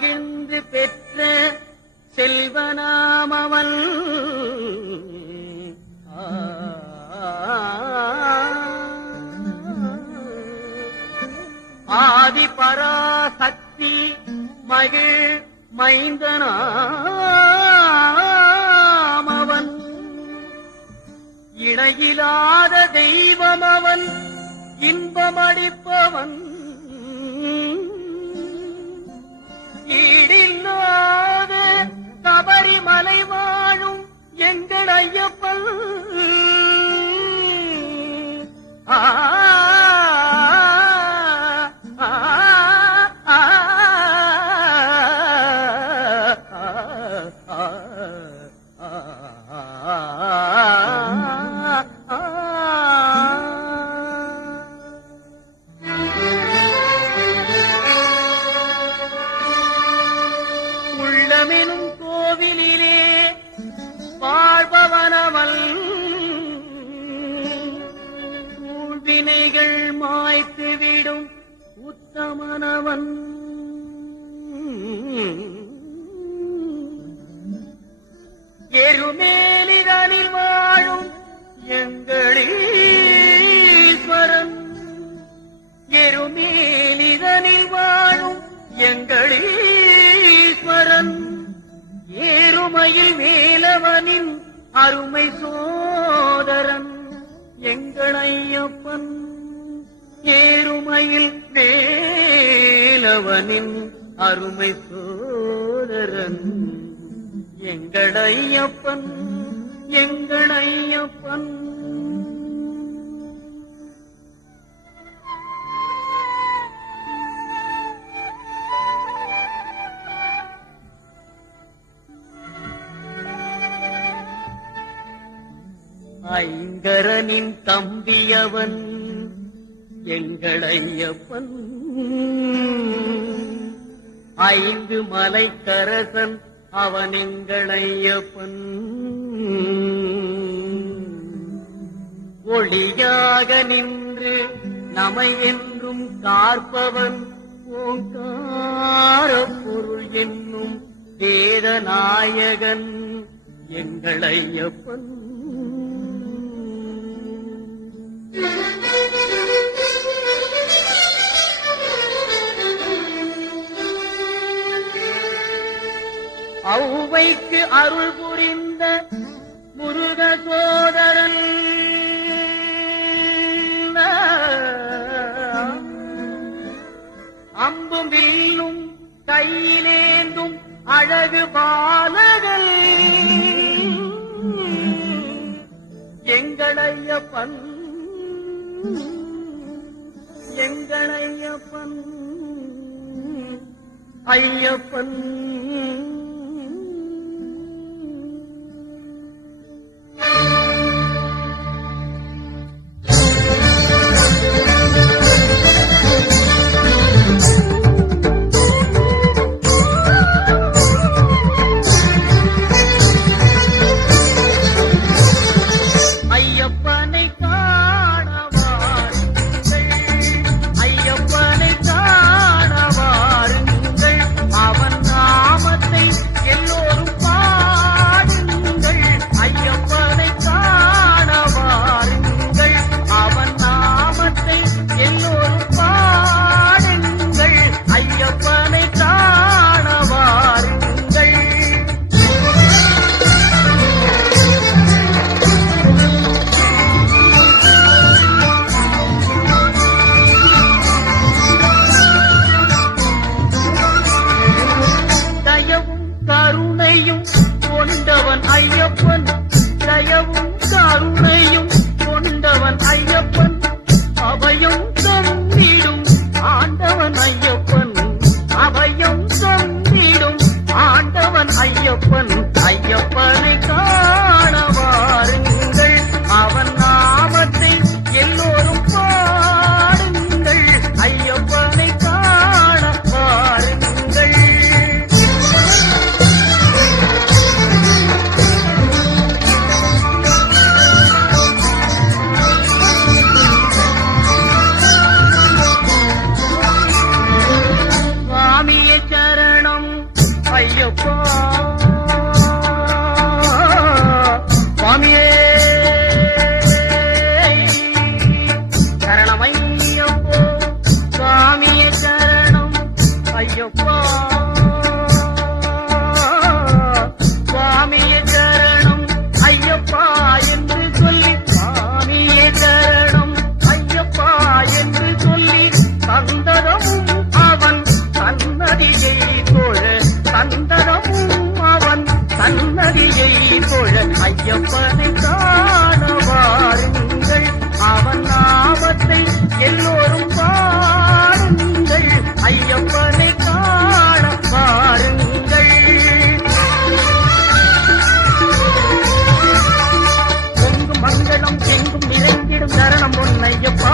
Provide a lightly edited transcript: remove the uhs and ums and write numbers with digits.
மகிழ்ந்து பெற்ற செல்வனாமவன் ஆதி பராசக்தி மகிழ் மைந்தனாமவன் இணையிலாத தெய்வமவன் இன்பமளிப்பவன் ஈடில்லாத சபரிமலை வாழும் எங்கள் ஐயப்பன் உள்ளமெனும் கோவிலிலே வாழ்பவனவன் ஊழ்வினைகள் மாய்த்துவிடும் உத்தமனவன் எருமேலிகளில் வாழும் எங்களீஸ்வரன் எருமேலிகளில் வாழும் எங்களீஸ்வரன் ஏறுமையில் வேலவனின் அருமை சோதரன் எங்கள் ஐயப்பன் ஏறுமையில் வேலவனின் அருமை சோதரன் எங்கள் ஐயப்பன் எங்கள் ஐயப்பன் ஐங்கரனின் தம்பியவன் எங்கள் ஐயப்பன் ஐந்து மலைக்கரசன் அவன் எங்கள் ஐயப்பன் ஒளியாக நின்று நமை என்றும் காற்பவன் ஓங்கார பொருள் என்னும் வேதநாயகன் எங்கள் ஐயப்பன் ஔவைக்கு அருள் புரிந்த முருக சோதரன் அம்பும் வில்லும் கையிலேந்தும் அழகு பாலகன் எங்கள் ஐயப்பன் எங்கள் ஐயப்பன் ஐயப்பன் ஐயப்பனை காணவாருங்கள் அவன் நாமத்தை சரணம் பொன்னையப்பா